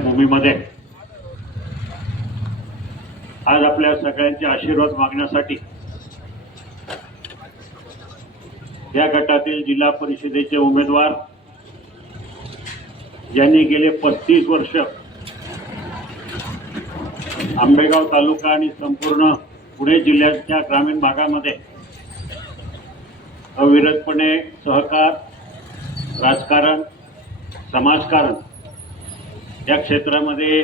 पुण्यभूमीमध्ये आज आपल्या सगळ्यांचे आशीर्वाद मागण्यासाठी या गटातील जिल्हा परिषदेचे उमेदवार ज्यांनी गेले 35 वर्ष आंबेगाव तालुका आणि संपूर्ण पुणे जिल्ह्याच्या ग्रामीण भागामध्ये अविरतपणे सहकार, राजकारण, समाजकारण या क्षेत्रामध्ये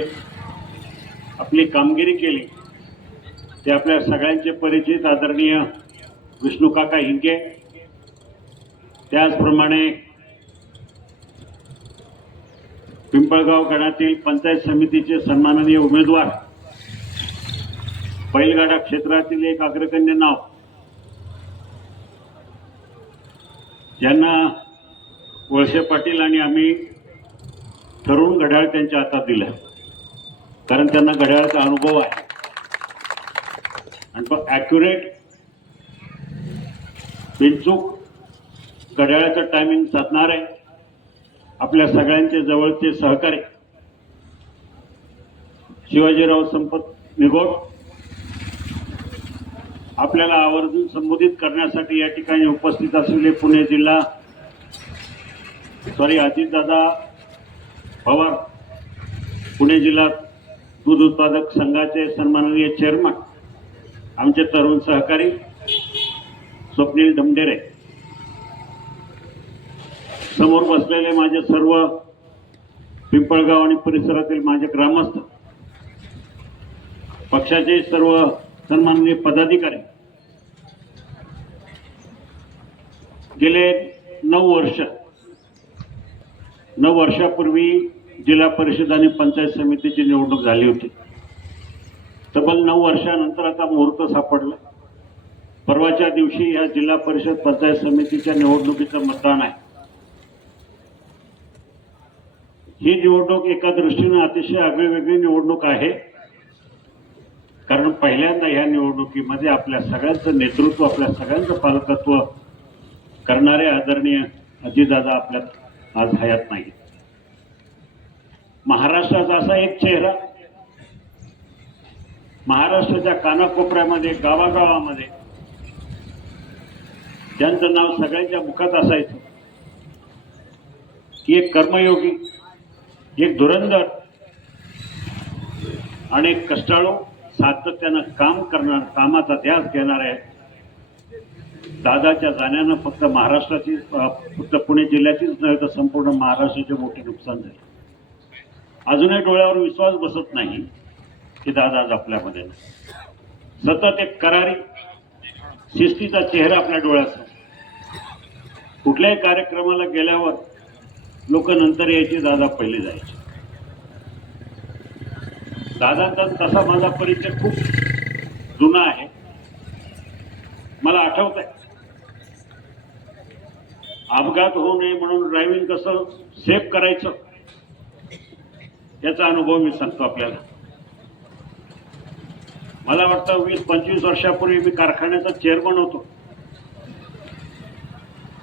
आपली कामगिरी केली ते आपल्या सगळ्यांचे परिचित आदरणीय विष्णू काका हिंगे, त्याचप्रमाणे पिंपळगाव गणातील पंचायत समितीचे सन्माननीय उमेदवार, बैलगाडा क्षेत्रातील एक अग्रगण्य नाव, ज्यांना वळसे पाटील आणि आम्ही ठरवून घड्याळ त्यांच्या हातात दिलं, कारण त्यांना घड्याळाचा अनुभव आहे आणि तो ॲक्युरेट बिनचूक घड्याळाचं टायमिंग साधणार आहे. आपल्या सगळ्यांचे जवळचे सहकारी शिवाजीराव संपत निगोड आपल्याला आवर्जून संबोधित करण्यासाठी या ठिकाणी उपस्थित असलेले पुणे जिल्हा अजितदादा पवार, पुणे जिल्हा दूध उत्पादक संघाचे सन्माननीय चेअरमन, आमचे तरुण सहकारी स्वप्नील डमडेरे, समोर बसलेले माझे सर्व पिंपळगाव आणि परिसरातील माझे ग्रामस्थ, पक्षाचे सर्व सन्माननीय पदाधिकारी, गेले 9 वर्षापूर्वी जिल्हा परिषद आणि पंचायत समितीची निवडणूक झाली होती. तब्बल 9 वर्षानंतर आता मुहूर्त सापडला. परवाच्या दिवशी या जिल्हा परिषद पंचायत समितीच्या निवडणुकीचं मतदान आहे. ही निवडणूक एका दृष्टीने अतिशय आगळीवेगळी निवडणूक आहे, कारण पहिल्यांदा या निवडणुकीमध्ये आपल्या सगळ्यांचं नेतृत्व, आपल्या सगळ्यांचं पालकत्व करणारे आदरणीय अजितदादा आपल्यात आज हयात नाही. महाराष्ट्राचा असा एक चेहरा, महाराष्ट्राच्या कानाकोपऱ्यामध्ये, गावागावामध्ये ज्यांचं नाव सगळ्यांच्या मुखात असायचं, की एक कर्मयोगी, एक धुरंधर आणि एक कष्टाळू, सातत्यानं काम करणार, कामाचा ध्यास घेणारे दादाच्या जाण्यानं फक्त महाराष्ट्राची, फक्त पुणे जिल्ह्याचीच नव्हे तर संपूर्ण महाराष्ट्राचे मोठे नुकसान झाले. अजूनही डोळ्यावर विश्वास बसत नाही की दादा आज आपल्यामध्ये नाही. सतत एक करारी शिस्तीचा चेहरा आपल्या डोळ्यात. कुठल्याही कार्यक्रमाला गेल्यावर लोक नंतर यायचे, दादा पहिले जायचे. दादांचा तसा माझा परिचय खूप जुना आहे. मला आठवत आहे, अपघात होऊ नये म्हणून ड्रायव्हिंग कसं सेफ करायचं याचा अनुभव मी सांगतो आपल्याला. मला वाटतं 20-25 वर्षापूर्वी मी कारखान्याचा चेअरमन होतो.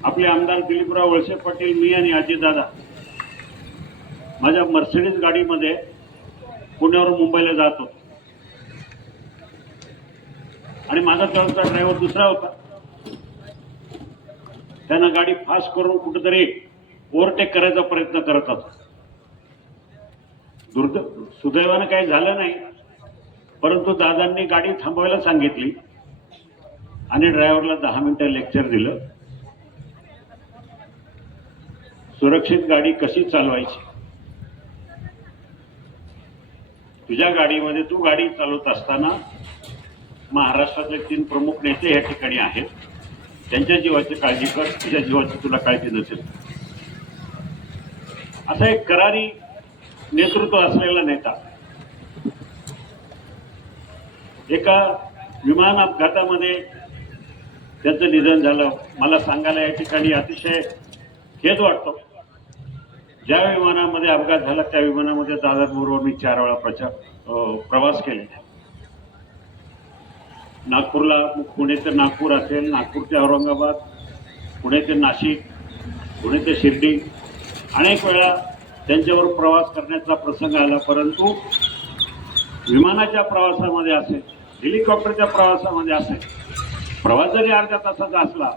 आपले आमदार दिलीपराव वळसे पाटील, मी आणि अजितदादा माझ्या मर्सिडीज गाडीमध्ये पुण्यावरून मुंबईला जात होतो आणि माझा त्याचा ड्रायव्हर दुसरा होता. त्यानं गाडी फास्ट करून कुठेतरी ओव्हरटेक करायचा प्रयत्न करत होता. सुदैवानं काही झालं नाही, परंतु दादांनी गाडी थांबवायला सांगितली आणि ड्रायव्हरला 10 मिनिटं लेक्चर दिलं, सुरक्षित गाडी कशी चालवायची. तुझ्या गाडीमध्ये, तू गाडी चालवत असताना महाराष्ट्रातले 3 प्रमुख नेते या ठिकाणी आहेत, त्यांच्या जीवाची काळजी कर, तुझ्या जीवाची तुला काळजी नसेल. असा एक करारी नेतृत्व असलेला नेता. एका विमान अपघातामध्ये त्यांचं निधन झालं. मला सांगायला या ठिकाणी अतिशय खेद वाटतो. ज्या विमानामध्ये अपघात झाला त्या विमानामध्ये दादाबरोबर मी 4 वेळा प्रवास केलेला. नागपूरला, पुणे ते नागपूर असेल, नागपूर ते औरंगाबाद, पुणे ते नाशिक, पुणे ते शिर्डी, अनेक वेळा त्यांच्यावर प्रवास करण्याचा प्रसंग आला, परंतु विमानाच्या प्रवासामध्ये असेल, हेलिकॉप्टरच्या प्रवासामध्ये असेल, प्रवास जरी अर्ध्या तासाचा असला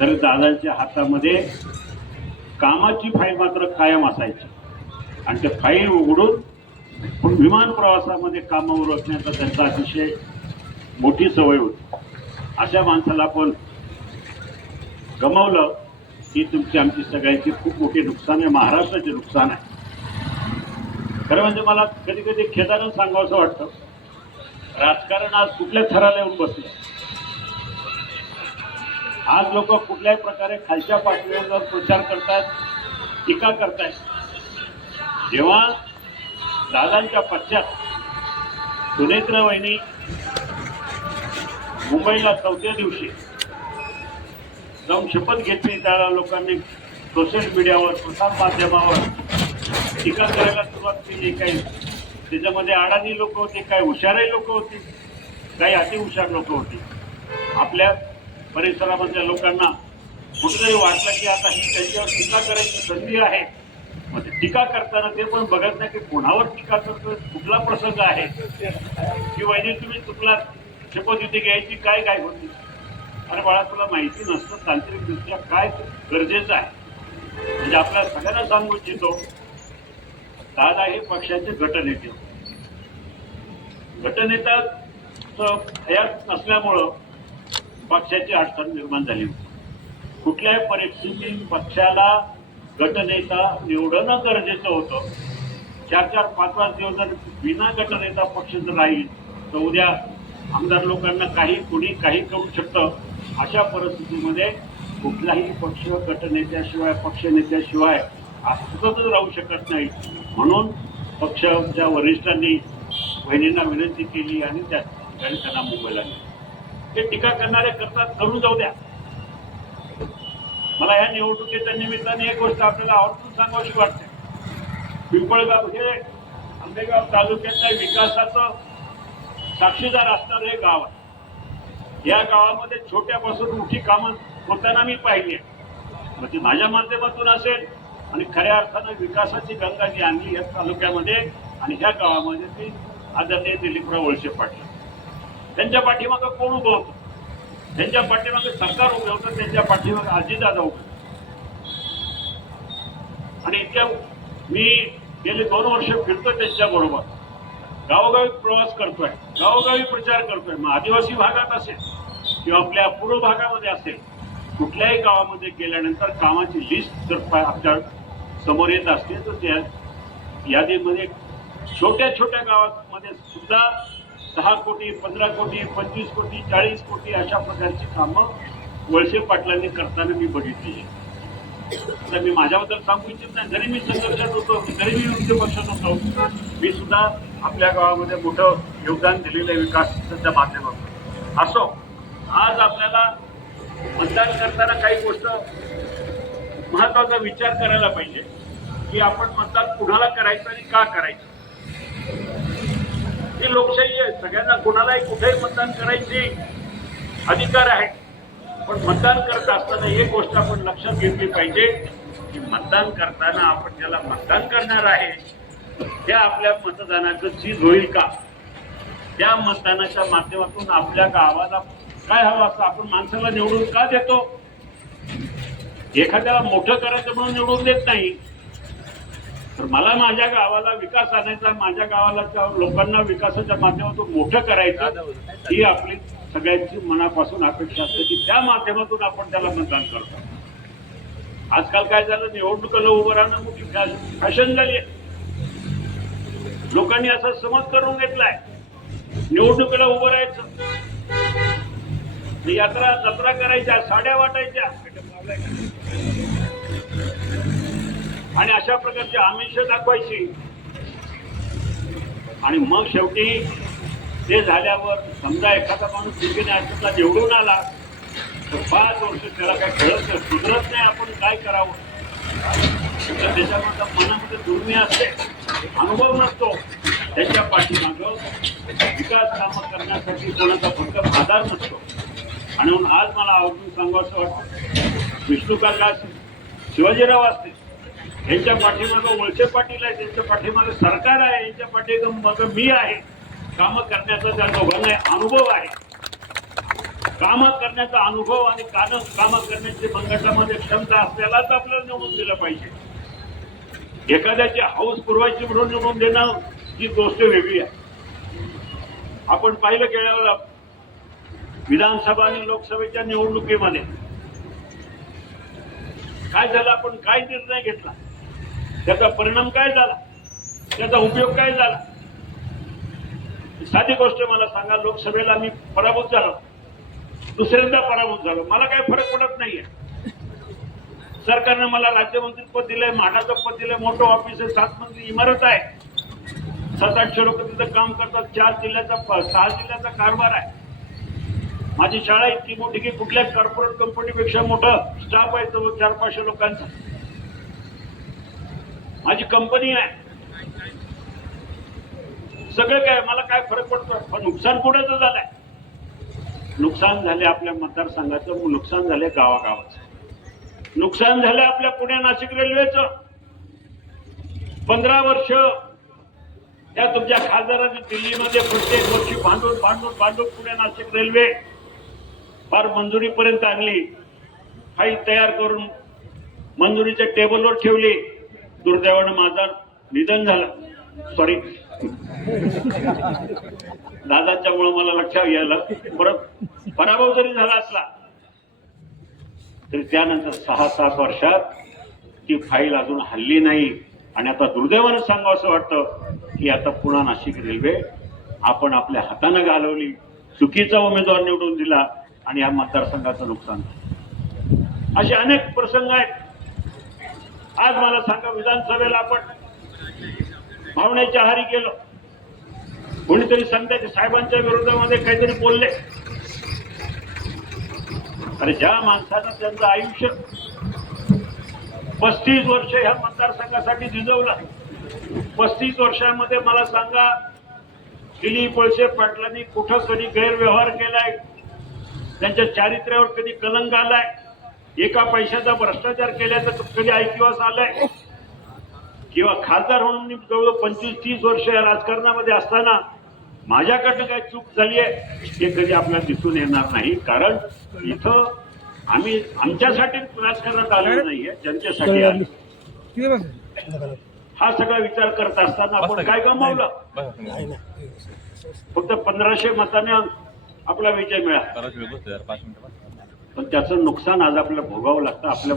तरी दादांच्या हातामध्ये कामाची फाईल मात्र कायम असायची आणि ते फाईल उघडून विमान प्रवासामध्ये कामावर असण्याचा त्यांचा अतिशय मोठी सवय होती. अशा माणसाला आपण गमावलं ही तुमची आमची सगळ्यांची खूप मोठी नुकसान आहे, महाराष्ट्राचे नुकसान आहे. खरं म्हणजे मला कधी कधी खेदानं सांगावं असं वाटतं, राजकारण आज कुठल्या थराला येऊन बसलं. आज लोक कुठल्याही प्रकारे खालच्या पातळीवर प्रचार करतात, टीका करतायत. जेव्हा दादांच्या पश्चात सुनेत्र वहिनी मुंबईला 4थ्या दिवशी जाऊन शपथ घेतली, त्याला लोकांनी सोशल मीडियावर, प्रसार माध्यमावर टीका करायला सुरुवात केली. काही त्याच्यामध्ये अडाणी लोक होते, काही हुशारही लोक होती, काही अतिहुशार लोक होती. आपल्या परिसरामधल्या लोकांना कुठेतरी वाटलं की आता ही त्यांच्यावर टीका करायची संधी आहे. मग टीका करताना ते पण बघत नाही की कोणावर टीका करतोय, कुठला प्रसंग आहे, की वहिनी तुम्ही चुकलात, शपथविधी घ्यायची काय काय होती. अरे बाळा, तुला माहिती नसतं तांत्रिकदृष्ट्या काय गरजेचं आहे. म्हणजे आपल्या सगळ्यांना सांगू इच्छितो, दादा हे पक्षाचे गटनेते. गटनेता हयात नसल्यामुळं पक्षाची अडचण निर्माण झाली होती. कुठल्याही परिस्थितीत पक्षाला गटनेता निवडणं गरजेचं होतं. 4-4, 5-5 दिवस जर विना गटनेता पक्ष जर राहील तर उद्या आमदार लोकांना कुणी काही करू शकतं. अशा परिस्थितीमध्ये कुठलाही पक्ष गटनेत्याशिवाय, पक्षनेत्याशिवाय अस्तित्वच राहू शकत नाही. म्हणून पक्षाच्या वरिष्ठांनी बहिणींना विनंती केली आणि त्या ठिकाणी त्यांना मुंबईला नेलं. हे टीका करणारे करतात, करू जाऊ द्या. मला या निवडणुकीच्या निमित्ताने एक गोष्ट आपल्याला आवर्जून सांगावीशी वाटते. पिंपळगाव हे आंबेगाव तालुक्याच्या विकासाचं साक्षीदार असणारं हे गाव आहे. या गावामध्ये छोट्यापासून मोठी कामं होताना मी पाहिली आहे. मग ती माझ्या माध्यमातून असेल आणि खऱ्या अर्थानं विकासाची गंगा जी आणली या तालुक्यामध्ये आणि ह्या गावामध्ये ती आदरणीय दिलीपराव वळसे पाटील. त्यांच्या पाठीमागं कोण उभं होतं? त्यांच्या पाठीमागे सरकार उभे होतं, त्यांच्या पाठीमागे अजितदादा उभे. आणि इतक्या मी गेले 2 वर्ष फिरतो त्यांच्याबरोबर, गावोगावी प्रवास करतोय, गावोगावी प्रचार करतोय. मग आदिवासी भागात असेल किंवा आपल्या पूर्व भागामध्ये असेल, कुठल्याही गावामध्ये गेल्यानंतर कामाची लिस्ट जर आपल्या समोर येत असते तर त्या यादीमध्ये छोट्या छोट्या गावांमध्ये सुद्धा 10 कोटी, 15 कोटी, 25 कोटी, 40 कोटी अशा प्रकारची कामं वळसे पाटलांनी करताना मी बघितली. तर मी माझ्याबद्दल सांगू इच्छित नाही. जरी मी संघर्षात होतो, जरी मी विरोधी पक्षात होतो, मी सुद्धा आपल्या गावामध्ये मोठं योगदान दिलेलं आहे विकासाच्या माध्यमातून. असो, आज आपल्याला मतदान करताना काही गोष्ट महत्वाचा विचार करायला पाहिजे की आपण मतदान कुणाला करायचं आणि का करायचं. ही लोकशाही आहे, सगळ्यांना कुणालाही कुठेही मतदान करायचे अधिकार आहे. पण मतदान करत असताना एक गोष्ट आपण लक्षात घेतली पाहिजे की मतदान करताना आपण ज्याला मतदान करणार आहे त्या आपल्या मतदानाचं चीज होईल का, त्या मतदानाच्या माध्यमातून आपल्या गावाला काय हवं असं आपण माणसाला निवडून का देतो. एखाद्याला मोठं करायचं म्हणून निवडून देत नाही, तर मला माझ्या गावाला विकास आणायचा, माझ्या गावाला लोकांना विकासाच्या माध्यमातून मोठं करायचं, ही आपली सगळ्यांची मनापासून अपेक्षा असते की त्या माध्यमातून आपण त्याला मतदान करतो. आजकाल काय झालं, निवडणुकीला उभं राहणं मोठी फॅशन झाली आहे. लोकांनी असा समज करून घेतलाय निवडणुकीला उभं राहायचं, यात्रा जत्रा करायच्या, साड्या वाटायच्या आणि अशा प्रकारची आमिष दाखवायची. आणि मग शेवटी ते झाल्यावर समजा एखादा माणूस चुकीने अर्जाला निवडून आला तर 5 वर्ष त्याला काय कळत नाही, सुधरत नाही आपण काय करावं. त्याच्यामध्ये मनामध्ये दुर्मी असते, अनुभव नसतो. त्याच्या पाठीमागं विकास कामं करण्यासाठी कोणाचा फक्त आधार नसतो. आणि म्हणून आज मला आवर्जून सांगावं असं वाटतं, विष्णू काका, शिवाजीराव असतील, यांच्या पाठीमागं वळसे पाटील आहे, त्यांच्या पाठीमागं सरकार आहे, यांच्या पाठीमागं मी आहे. कामं करण्याचा त्या दोघांना अनुभव आहे. कामं करण्याचा अनुभव आणि कामं करण्याची मंगटामध्ये क्षमता असल्यालाच आपल्याला निवडून दिलं पाहिजे. एखाद्याची हौस पुरवायची म्हणून निवडून देणं ही गोष्ट वेगळी आहे. आपण पाहिलं गेल्या विधानसभा आणि लोकसभेच्या निवडणुकीमध्ये काय झालं, आपण काय निर्णय घेतला, त्याचा परिणाम काय झाला, त्याचा उपयोग काय झाला. साधी गोष्ट मला सांगा, लोकसभेला मी पराभूत झालो, दुसऱ्यांदा पराभूत झालो, मला काही फरक पडत नाहीये. सरकारने मला राज्यमंत्री पद दिलंय, म्हाडाचं पद दिलंय, मोठं ऑफिस आहे, 7 मजली इमारत आहे, 700-800 लोक तिथं काम करतात, 6 जिल्ह्याचा कारभार आहे. माझी शाळा इतकी मोठी की कुठल्या कॉर्पोरेट कंपनीपेक्षा मोठं स्टाफ आहे, तो 400-500 लोकांचा. माझी कंपनी आहे, सगळं काय, मला काय फरक पडतो. पण नुकसान कुणाचं झालंय? नुकसान झाले आपल्या मतदारसंघाचं, नुकसान झाले गावागावाचं, नुकसान झालं आपल्या पुणे नाशिक रेल्वेचं. 15 वर्ष या तुमच्या खासदारांनी दिल्लीमध्ये प्रत्येक वर्षी भांडून पुणे नाशिक रेल्वे फार मंजुरीपर्यंत आणली, फाईल तयार करून मंजुरीच्या टेबलवर ठेवली. दुर्दैवानं माझं निधन झालं, सॉरी दादाच्या मुळे मला लक्षात यायला, परत पराभव जरी झाला असला तरी त्यानंतर 6-7 वर्षात ती फाईल अजून हल्ली नाही. आणि आता दुर्दैवानं सांगावं असं वाटतं की आता पुणे नाशिक रेल्वे आपण आपल्या हाताने घालवली, चुकीचा उमेदवार निवडून दिला आणि या मतदारसंघाचं नुकसान. असे अनेक प्रसंग आहेत. आज मला सांगा, विधानसभेला आपण भावनेच्या आहारी गेलो, कोणीतरी संध्याचे साहेबांच्या विरोधामध्ये काहीतरी बोलले. अरे ज्या माणसानं त्यांचं आयुष्य 35 वर्ष ह्या मतदारसंघासाठी झिजवलं, 35 वर्षामध्ये मला सांगा दिलीप वळसे पाटलांनी कुठं कधी गैरव्यवहार केलाय, त्यांच्या चारित्र्यावर कधी कलंक आलाय, एका पैशाचा भ्रष्टाचार केल्याचं कधी ऐकिवास आलाय, किंवा खासदार म्हणून जवळ 25-30 वर्ष या राजकारणामध्ये असताना माझ्याकडनं काय चूक झाली आहे हे कधी आपल्याला दिसून येणार नाही. कारण इथं आम्ही आमच्यासाठी राजकारणात आलेलो नाहीये, जनतेसाठी आलो. हा सगळा विचार करत असताना आपण काय गमावलं? फक्त 1500 मताने आपला विजय मिळाला, पण त्याचं नुकसान आज आपल्याला भोगावं लागतं. आपल्या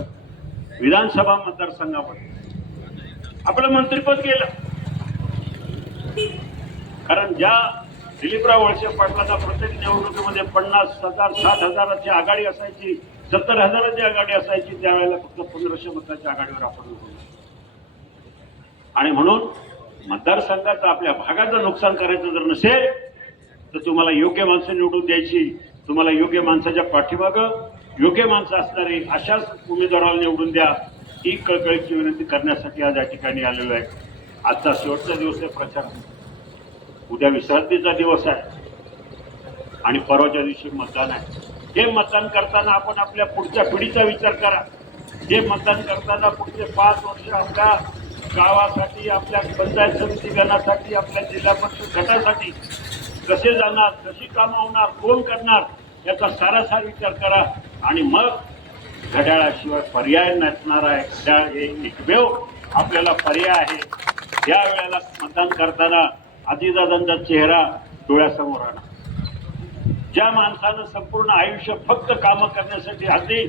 विधानसभा मतदारसंघामध्ये आपलं मंत्रिपद गेलं, कारण ज्या दिलीपराव वळसे पाटलांना प्रत्येक निवडणुकीमध्ये 50,000 60,000ची आघाडी असायची, 70,000ची आघाडी असायची, त्यावेळेला फक्त 1500 मताच्या आघाडीवर आपण उभं. आणि म्हणून मतदारसंघाचं आपल्या भागाचं नुकसान करायचं जर नसेल तर तुम्हाला योग्य माणसं निवडून द्यायची, तुम्हाला योग्य माणसाच्या पाठीमागं योग्य माणसं असणारी अशाच उमेदवाराला निवडून द्या, ही कळकळीची विनंती करण्यासाठी आज या ठिकाणी आलेलो आहे. आजचा शेवटचा दिवस आहे प्रचार, उद्या विश्रांतीचा दिवस आहे आणि परवाच्या दिवशी मतदान आहे. हे मतदान करताना आपण आपल्या पुढच्या पिढीचा विचार करा. हे मतदान करताना पुढचे 5 वर्ष आपल्या गावासाठी, आपल्या पंचायत समिती गणासाठी, आपल्या जिल्हा परिषद गटासाठी कसे जाणार, कशी कामं होणार, कोण करणार याचा सारासार विचार करा. आणि मग घड्याळाशिवाय पर्याय नसणार आहे. घड्याळ हे एकमेव आपल्याला पर्याय आहे. या वेळेला मतदान करताना अजितदादांचा चेहरा डोळ्यासमोर आणा. ज्या माणसानं संपूर्ण आयुष्य फक्त कामं करण्यासाठी, अगदी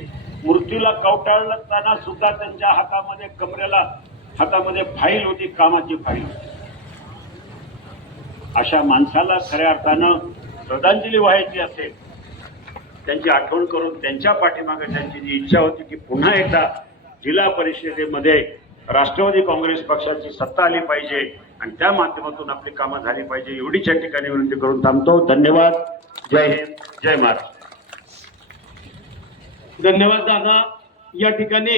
मृत्यूला कवटाळताना सुद्धा त्यांच्या हातामध्ये कमरेला हातामध्ये फाईल होती, कामाची फाईल होती, अशा माणसाला खऱ्या अर्थानं श्रद्धांजली व्हायची असेल, त्यांची आठवण करून त्यांच्या पाठीमागे त्यांची जी इच्छा होती की पुन्हा एकदा जिल्हा परिषदेमध्ये राष्ट्रवादी काँग्रेस पक्षाची सत्ता आली पाहिजे आणि त्या माध्यमातून आपली कामं झाली पाहिजे, एवढीच या ठिकाणी विनंती करून थांबतो. धन्यवाद. जय हिंद, जय महाराष्ट्र. धन्यवाद दादा. या ठिकाणी